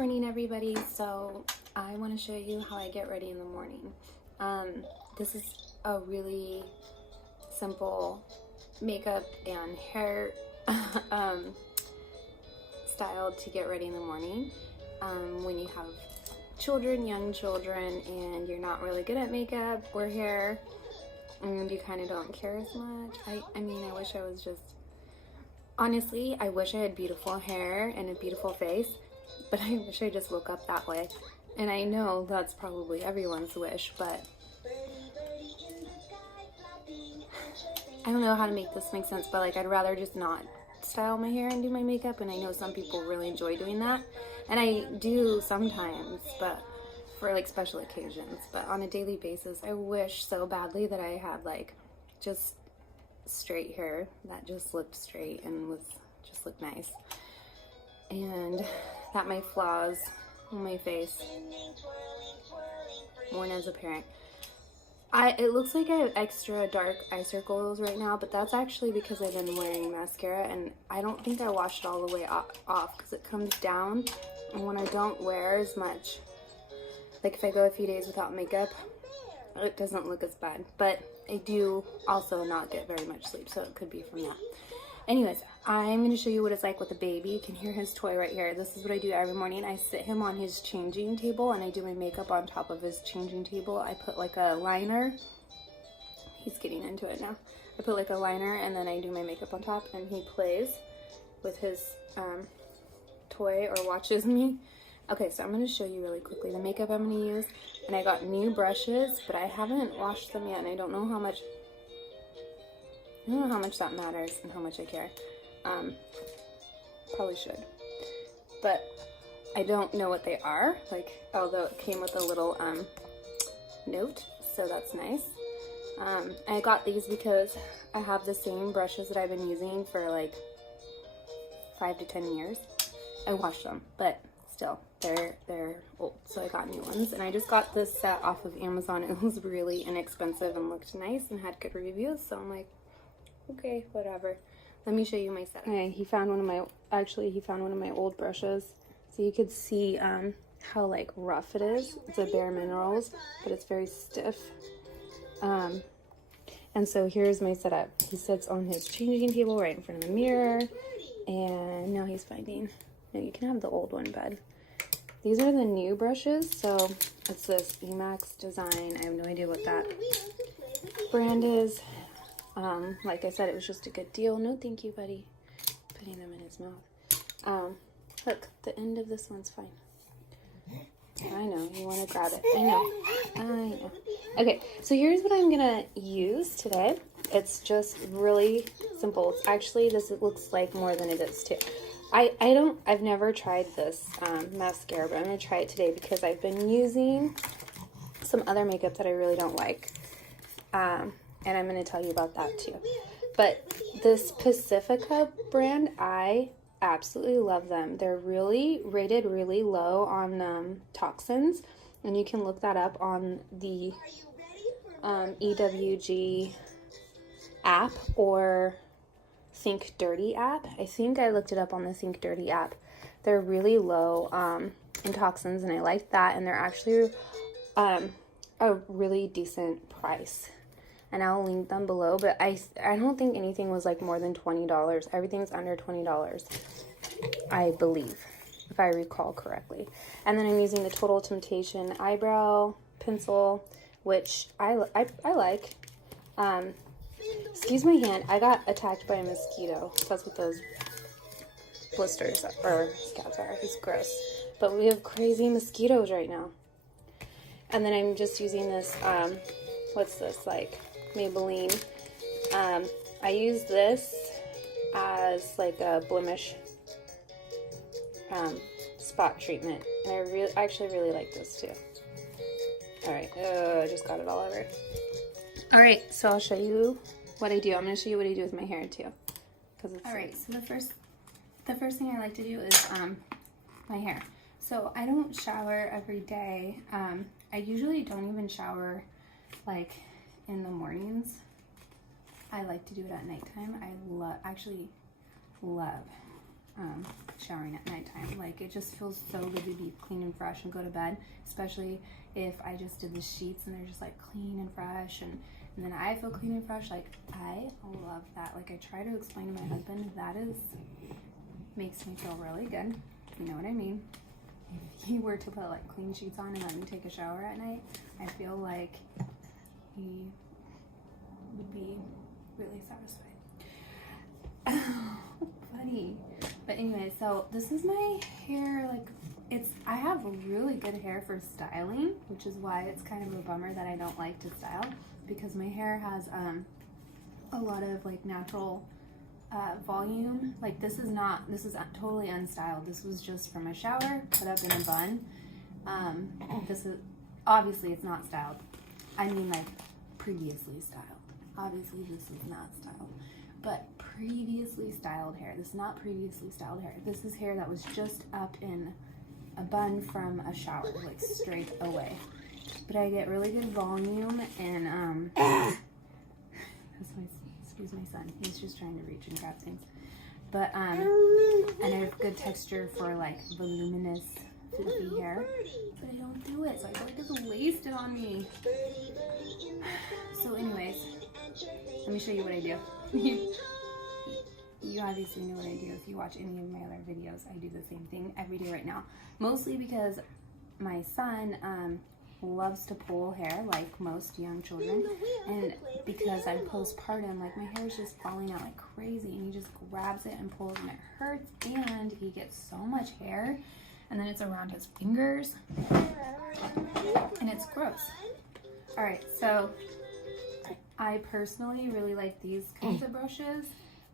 morning, everybody. So I want to show you how I get ready in the morning. This is a really simple makeup and hair style to get ready in the morning. When you have children, young children, and you're not really good at makeup or hair, and you kind of don't care as much. I mean, I wish I was just, honestly, I wish I had beautiful hair and a beautiful face, but I wish I just woke up that way. And I know that's probably everyone's wish, but I don't know how to make this make sense, but like, I'd rather just not style my hair and do my makeup, and I know some people really enjoy doing that, and I do sometimes, but for like special occasions. But on a daily basis, I wish so badly that I had like just straight hair that just looked straight and just looked nice, and that my flaws on my face weren't as apparent. It looks like I have extra dark eye circles right now, but that's actually because I've been wearing mascara, and I don't think I washed it all the way off because it comes down, and when I don't wear as much, like if I go a few days without makeup, it doesn't look as bad. But I do also not get very much sleep, so it could be from that. Anyways, I'm going to show you what it's like with a baby. You can hear his toy right here. This is what I do every morning. I sit him on his changing table, and I do my makeup on top of his changing table. I put like a liner. He's getting into it now. I put like a liner, and then I do my makeup on top, and he plays with his toy or watches me. Okay, so I'm going to show you really quickly the makeup I'm going to use. And I got new brushes, but I haven't washed them yet, and I don't know how much that matters and how much I care. Probably should, but I don't know what they are, like, although it came with a little note, so that's nice. I got these because I have the same brushes that I've been using for like 5 to 10 years. I washed them, but still, they're old, so I got new ones. And I just got this set off of Amazon. It was really inexpensive and looked nice and had good reviews, so I'm like, okay, whatever. Let me show you my setup. Okay, he found one of my old brushes, so you could see how like rough it is. It's a Bare Minerals, but it's very stiff. And so here's my setup. He sits on his changing table right in front of the mirror, and now he's finding. No, you can have the old one, bud. These are the new brushes, so it's this Emax design. I have no idea what that brand is. Like I said, it was just a good deal. No, thank you, buddy. Putting them in his mouth. Look, the end of this one's fine. I know, you want to grab it. I know. Okay, so here's what I'm gonna use today. It's just really simple. It's actually, it looks like more than it is too. I've never tried this mascara, but I'm gonna try it today because I've been using some other makeup that I really don't like. And I'm going to tell you about that too. But this Pacifica brand, I absolutely love them. They're really rated really low on toxins, and you can look that up on the EWG app or Think Dirty app. I think I looked it up on the Think Dirty app. They're really low in toxins, and I like that, and they're actually a really decent price. And I'll link them below, but I don't think anything was like more than $20. Everything's under $20, I believe, if I recall correctly. And then I'm using the Total Temptation eyebrow pencil, which I like. Excuse my hand. I got attacked by a mosquito. That's what those blisters or scabs are. It's gross. But we have crazy mosquitoes right now. And then I'm just using this, what's this, like, Maybelline. I use this as like a blemish spot treatment, and I actually really like this too. Alright, I just got it all over. Alright, so I'll show you what I do. I'm going to show you what I do with my hair too. Alright, so the first thing I like to do is my hair. So I don't shower every day. I usually don't even shower like in the mornings. I like to do it at nighttime. I actually love showering at nighttime. Like, it just feels so good to be clean and fresh and go to bed, especially if I just did the sheets and they're just like clean and fresh, and then I feel clean and fresh. Like, I love that. Like, I try to explain to my husband that makes me feel really good. You know what I mean? If he were to put like clean sheets on and let me take a shower at night, I feel like he would be really satisfied. Funny. But anyway, so this is my hair. Like, I have really good hair for styling, which is why it's kind of a bummer that I don't like to style, because my hair has a lot of like natural volume. Like, this is totally unstyled. This was just from a shower, put up in a bun. This is, obviously it's not styled. I mean, like, previously styled. Obviously this is not styled, but previously styled hair. This is not previously styled hair. This is hair that was just up in a bun from a shower, like straight away. But I get really good volume, and excuse my son. He's just trying to reach and grab things. But and I have good texture for like voluminous, fluffy hair. But I don't do it, so I feel like it's wasted on me. So anyways, let me show you what I do. You obviously know what I do if you watch any of my other videos. I do the same thing every day right now. Mostly because my son loves to pull hair like most young children. And because I'm postpartum, like, my hair is just falling out like crazy. And he just grabs it and pulls, and it hurts. And he gets so much hair. And then it's around his fingers. And it's gross. Alright, so I personally really like these kinds of brushes.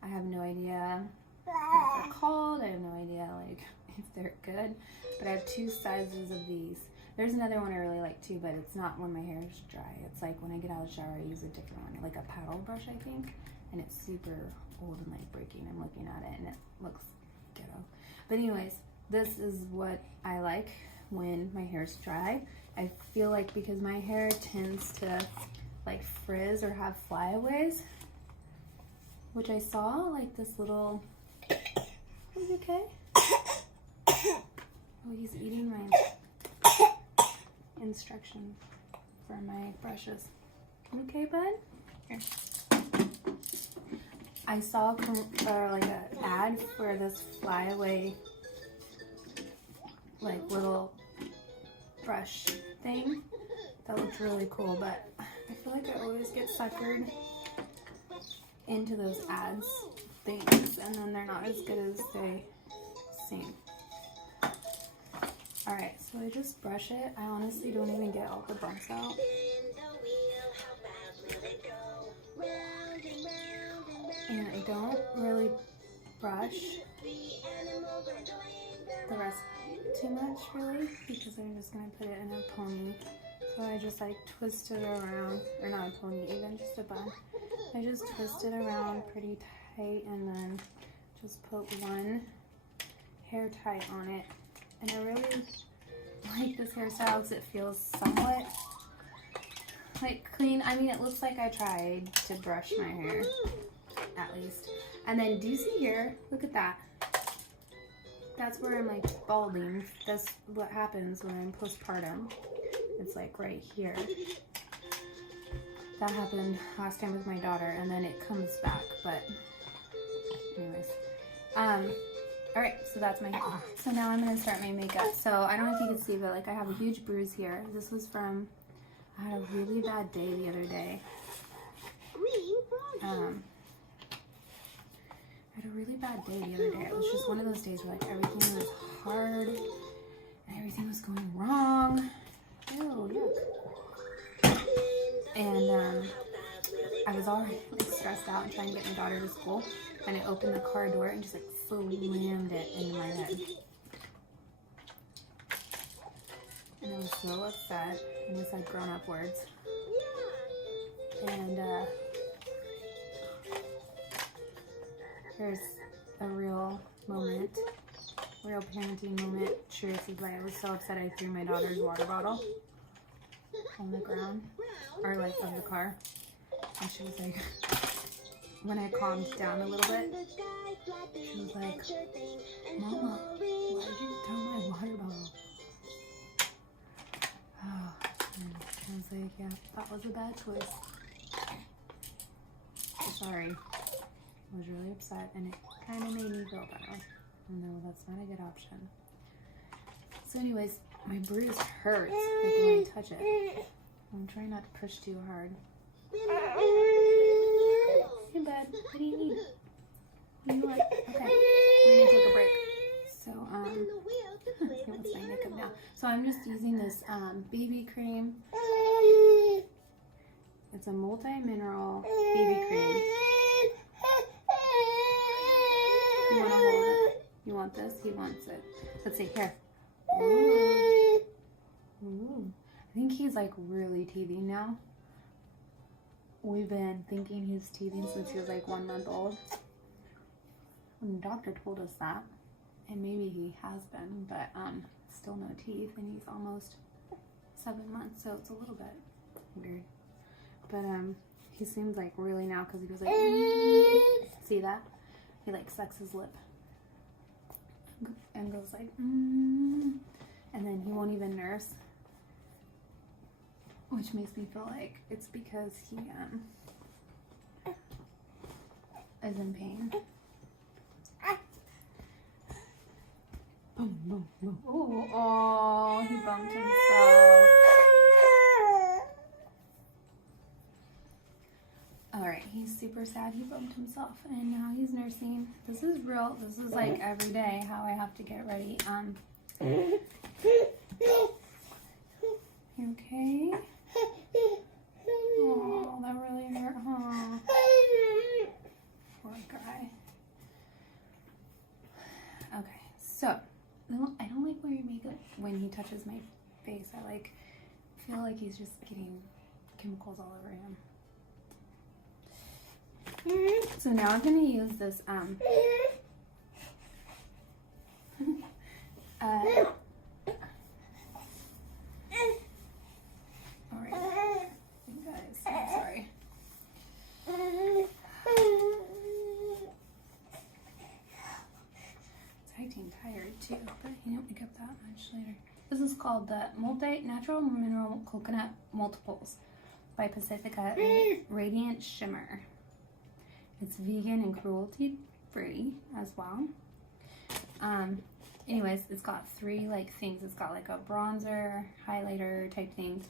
I have no idea what they're called. I have no idea like if they're good, but I have two sizes of these. There's another one I really like too, but it's not when my hair is dry. It's like when I get out of the shower, I use a different one, like a paddle brush, I think, and it's super old and like breaking. I'm looking at it and it looks ghetto. But anyways, this is what I like when my hair's dry. I feel like because my hair tends to like frizz or have flyaways, which I saw like this little, are you okay? Oh, he's eating my instructions for my brushes. You okay, bud? Here. I saw like an ad for this flyaway like little brush thing that looked really cool, but I feel like I always get suckered into those ads things, and then they're not as good as they seem. Alright, so I just brush it. I honestly don't even get all the bumps out. And I don't really brush the rest too much, really, because I'm just going to put it in a pony. So I just like twist it around, or not a pony, even just a bun. I just twist it around pretty tight and then just put one hair tie on it. And I really like this hairstyle because it feels somewhat like clean. I mean, it looks like I tried to brush my hair, at least. And then do you see here? Look at that. That's where I'm like balding. That's what happens when I'm postpartum. It's like right here. That happened last time with my daughter, and then it comes back, but anyways. Alright, so that's my hair. So now I'm gonna start my makeup. So I don't know if you can see, but like I have a huge bruise here. This was from, I had a really bad day the other day. I had a really bad day the other day. It was just one of those days where like everything was hard and everything was going wrong. Ew, yuck. And I was already like stressed out and trying to get my daughter to school, and I opened the car door and just like slammed it into my head. And I was so upset, and I said grown-up words. And here's a real moment, real parenting moment. Truth is, like, I was so upset I threw my daughter's water bottle on the ground, or like of the car, and she was like, when I calmed down a little bit, she was like, Mama, why did you throw my water bottle? Oh, and I was like, yeah, that was a bad choice. Sorry. I was really upset, and it kind of made me feel better. No, that's not a good option. So anyways, my bruise hurts like when I touch it. I'm trying not to push too hard. Hey, bud, what do you need? What do you want? Okay, we're gonna take a break. So, he wants my makeup now. So I'm just using this baby cream. It's a multi-mineral baby cream. You want to hold it? You want this? He wants it. Let's see, here. Ooh. Ooh. I think he's like really teething now. We've been thinking he's teething since he was like 1 month old. And the doctor told us that. And maybe he has been, but still no teeth. And he's almost 7 months, so it's a little bit weird. But he seems like really now because he goes like, see that? He like sucks his lip and goes like, and then he won't even nurse, which makes me feel like it's because he is in pain. Boom, boom, boom. Oh, he bumped himself. Alright, he's super sad he bumped himself, and now he's nursing. This is real. This is like every day how I have to get ready. You okay? Oh, that really hurt, huh? Poor guy. Okay, so I don't like wearing makeup when he touches my face. I feel like he's just getting chemicals all over him. So now I'm gonna use this alright, you guys, I'm sorry. It's acting tired too, but he didn't wake up that much later. This is called the Natural Mineral Coconut Multiples by Pacifica Radiant Shimmer. It's vegan and cruelty free as well. Anyways, it's got 3 like things. It's got like a bronzer, highlighter type thing,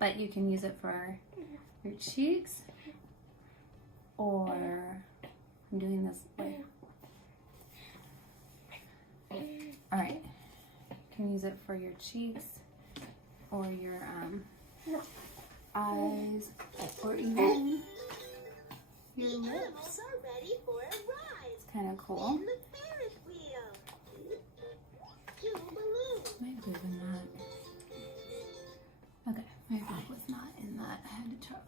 but you can use it for your cheeks, or I'm doing this way. All right, you can use it for your cheeks or your eyes, or even your lips. It's kind of cool. My boob in that. Okay, my boob was not in that. I had to check.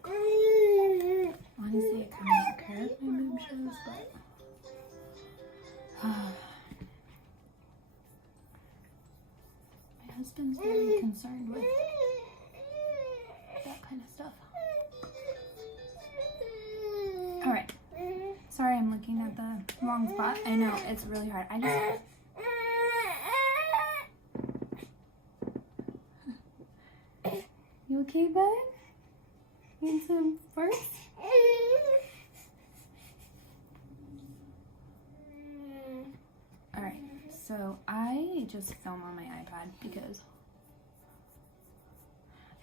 Honestly, I kind of don't care if my boob shows, but my husband's very concerned with that kind of stuff. Alright. Sorry, I'm looking at the wrong spot. I know, it's really hard. You okay, bud? Need some first? Alright, so I just film on my iPad because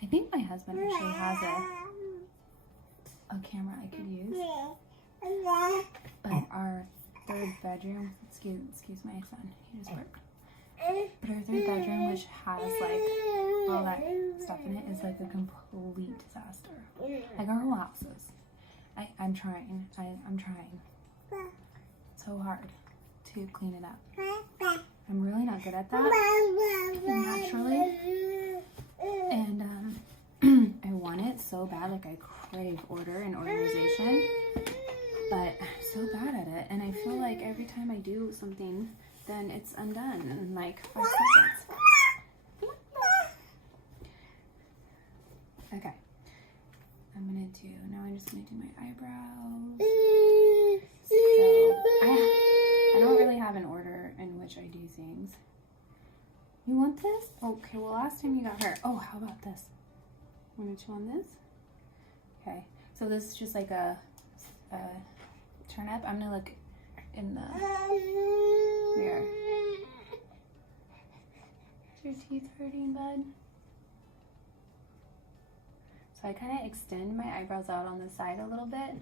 I think my husband actually has a camera I could use. But our 3rd bedroom, excuse my son, he just burped. But our 3rd bedroom, which has like all that stuff in it, is like a complete disaster. Like our whole house is. I'm trying. I'm trying so hard to clean it up. I'm really not good at that naturally. And I want it so bad, like I crave order and organization, but I'm so bad at it. And I feel like every time I do something, then it's undone in like 5 seconds. Okay. I'm just gonna do my eyebrows. I don't really have an order in which I do things. You want this? Okay, well last time you got hurt. Oh, how about this? Want to chew on this? Okay, so this is just like a turnip. I'm gonna look in the mirror. Is your teeth hurting, bud? So I kind of extend my eyebrows out on the side a little bit.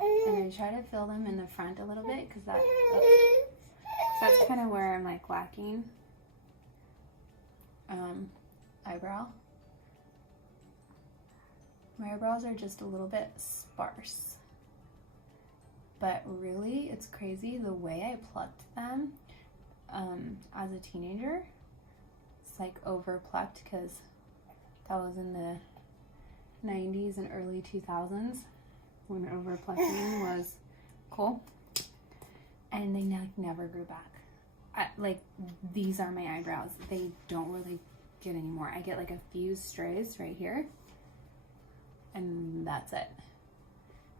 And I try to fill them in the front a little bit because that's kind of where I'm like lacking eyebrow. My eyebrows are just a little bit sparse. But really, it's crazy the way I plucked them as a teenager. It's like over plucked because that was in the 90s and early 2000s. When over plucking was cool, and they never grew back. Like these are my eyebrows. They don't really get any more. I get like a few strays right here, and that's it.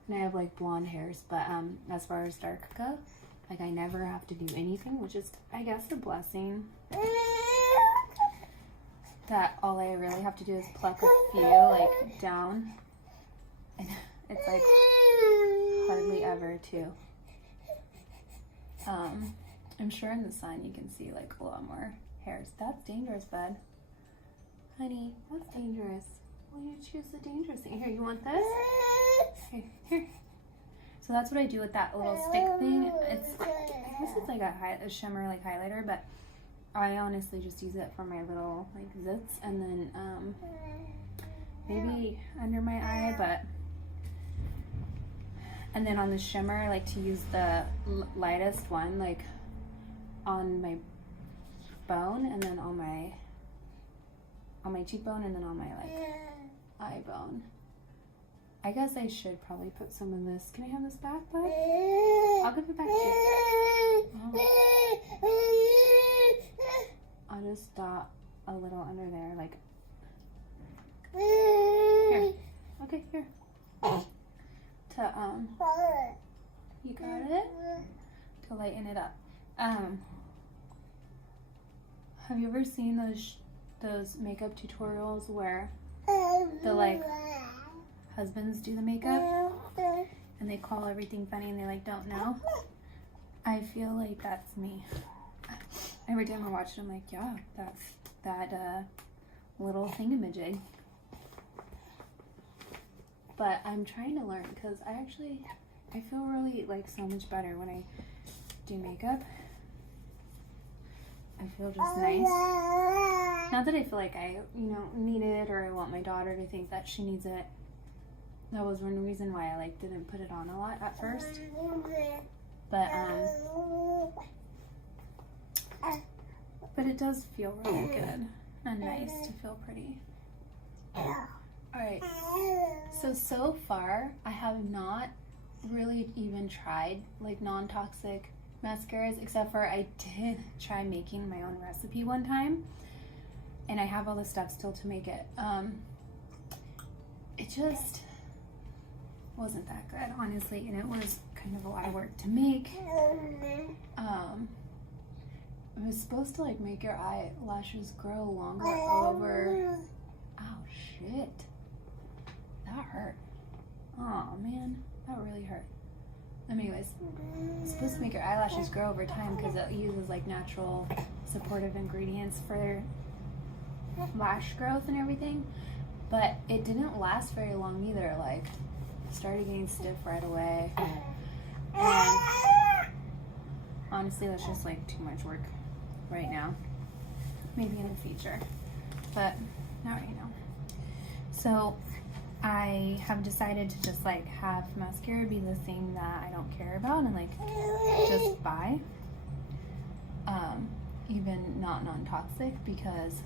And I have like blonde hairs, but as far as dark go, like I never have to do anything, which is I guess a blessing. That all I really have to do is pluck a few like down. And it's like hardly ever too. I'm sure in the sun you can see like a lot more hairs. That's dangerous, bud. Honey, that's dangerous. Why do you choose the dangerous thing? Here, you want this? Here. So that's what I do with that little stick thing. I guess it's like a shimmer like highlighter, but I honestly just use it for my little like zits, and then maybe under my eye, but. And then on the shimmer, I like to use the lightest one, like on my bone, and then on my cheekbone, and then on my like eye bone. I guess I should probably put some of this. Can I have this back, bud? I'll give it back to you. Oh. I'll just dot a little under there, like. Here. Okay, here. You got it? To lighten it up. Have you ever seen those makeup tutorials where the like husbands do the makeup and they call everything funny and they like don't know? I feel like that's me. Every time I watch it, I'm like, yeah, that's that little thingamajig. But I'm trying to learn because I feel really like so much better when I do makeup. I feel just nice. Not that I feel like I, need it or I want my daughter to think that she needs it. That was one reason why I like didn't put it on a lot at first. But it does feel really good and nice to feel pretty. Alright, so far I have not really even tried like non-toxic mascaras, except for I did try making my own recipe one time, and I have all the stuff still to make it. It just wasn't that good, honestly, and it was kind of a lot of work to make. It was supposed to like make your eyelashes grow longer over. Ow, shit. That hurt. Oh man, that really hurt. Anyways, it's supposed to make your eyelashes grow over time because it uses like natural supportive ingredients for lash growth and everything. But it didn't last very long either. Like, it started getting stiff right away. And honestly, that's just like too much work right now. Maybe in the future, but not right now. So I have decided to just like have mascara be the thing that I don't care about and like just buy, even not non-toxic, because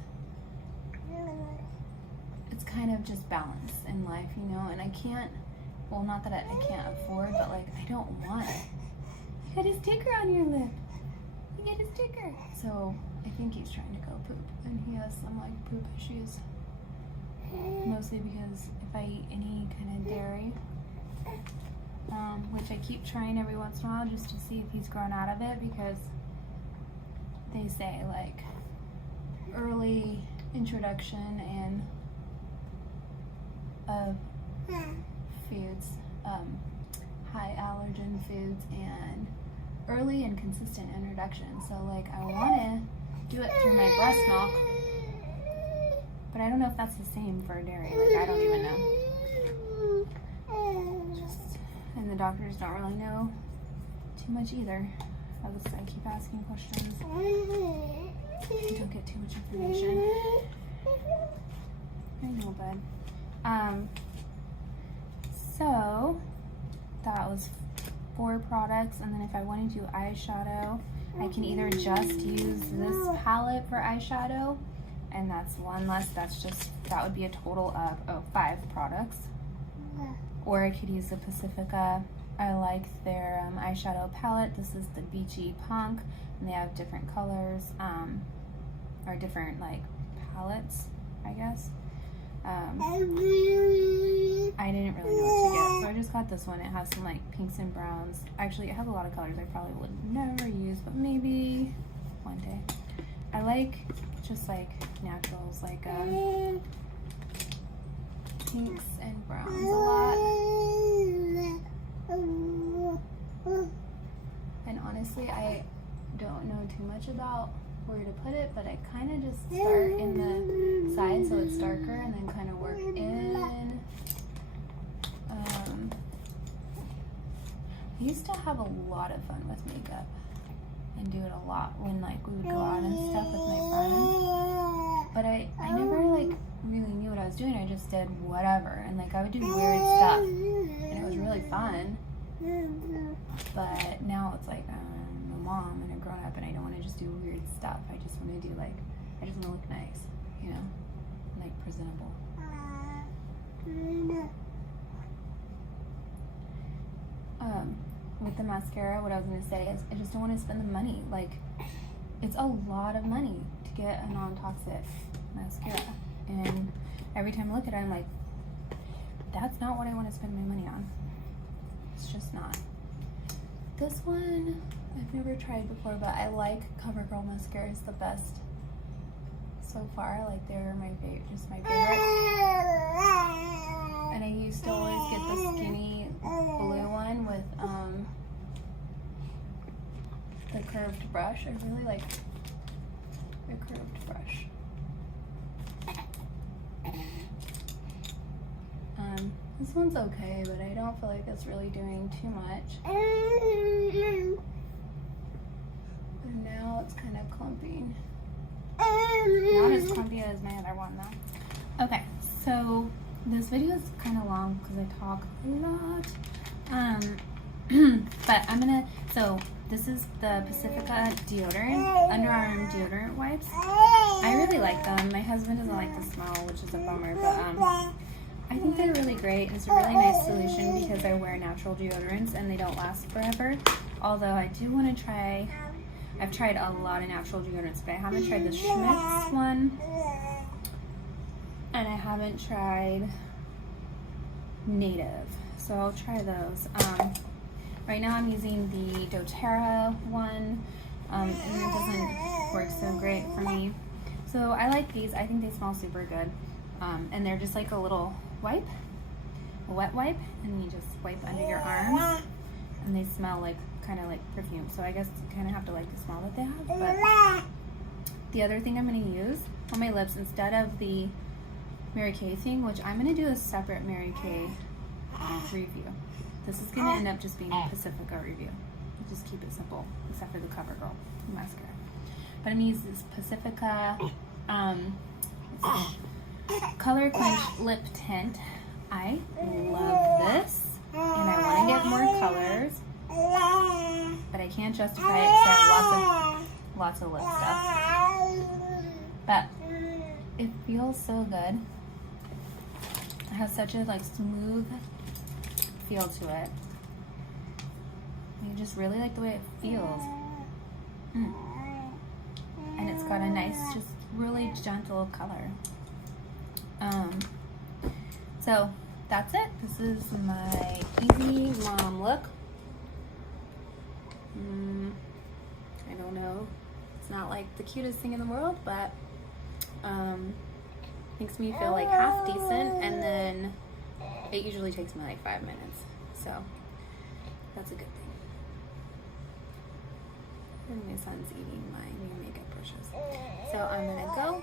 it's kind of just balance in life, and I can't, well, not that I can't afford, but like I don't want it. You got a sticker on your lip. You get a sticker. So I think he's trying to go poop, and he has some like poop issues. Mostly because if I eat any kind of dairy, which I keep trying every once in a while just to see if he's grown out of it, because they say like early introduction and of foods, high allergen foods, and early and consistent introduction. So like I want to do it through my breast milk, but I don't know if that's the same for dairy. Like I don't even know. And the doctors don't really know too much either. I keep asking questions. I don't get too much information. I know, bud. So that was 4 products, and then if I want to do eyeshadow, I can either just use this palette for eyeshadow, and that's one less. That would be a total of 5 products. Or I could use the Pacifica. I like their eyeshadow palette. This is the Beachy Punk, and they have different colors, or different like palettes, I guess. I didn't really know what to get, so I just got this one. It has some like pinks and browns. Actually, it has a lot of colors I probably would never use, but maybe one day. I like just like naturals, like pinks and browns a lot. And honestly, I don't know too much about where to put it, but I kind of just start in the side so it's darker and then kind of work in. I used to have a lot of fun with makeup and do it a lot when like we would go out and stuff with my friends, but I never like really knew what I was doing. I just did whatever, and like I would do weird stuff, and it was really fun. But now it's like I'm a mom and a grown up, and I don't want to just do weird stuff. I just want to do like, I just want to look nice, you know, like presentable. With the mascara, what I was going to say is I just don't want to spend the money. Like, it's a lot of money to get a non-toxic mascara, and every time I look at it, I'm like, that's not what I want to spend my money on. It's just not. This one I've never tried before, but I like CoverGirl mascaras the best so far. Like they're my favorite, just my favorite. And I used to always get the skinny blue one with the curved brush. I really like the curved brush. This one's okay, but I don't feel like it's really doing too much. And now it's kind of clumping. Not as clumpy as my other one though. Okay, so this video is kind of long because I talk a lot. But so this is the Pacifica deodorant, underarm deodorant wipes. I really like them. My husband doesn't like the smell, which is a bummer, but I think they're really great. It's a really nice solution because I wear natural deodorants and they don't last forever. Although I do want to try, I've tried a lot of natural deodorants, but I haven't tried the Schmidt's one. And I haven't tried Native. So I'll try those. Right now I'm using the doTERRA one, and it doesn't work so great for me. So I like these. I think they smell super good. And they're just like a little wipe, a wet wipe, and you just wipe under your arms, and they smell like kind of like perfume. So I guess you kind of have to like the smell that they have. But the other thing I'm going to use on my lips instead of the Mary Kay thing, which I'm going to do a separate Mary Kay review. This is going to end up just being a Pacifica review. I'll just keep it simple, except for the CoverGirl mascara. But I'm going to use this Pacifica Color Quench Lip Tint. I love this, and I want to get more colors, but I can't justify it because I have lots of lip stuff. But it feels so good. It has such a like smooth feel to it. I just really like the way it feels. And it's got a nice, just really gentle color. So that's it. This is my easy mom look. I don't know. It's not like the cutest thing in the world, but makes me feel like half decent, and then it usually takes me like 5 minutes. So that's a good thing. And my son's eating my new makeup brushes. So I'm gonna go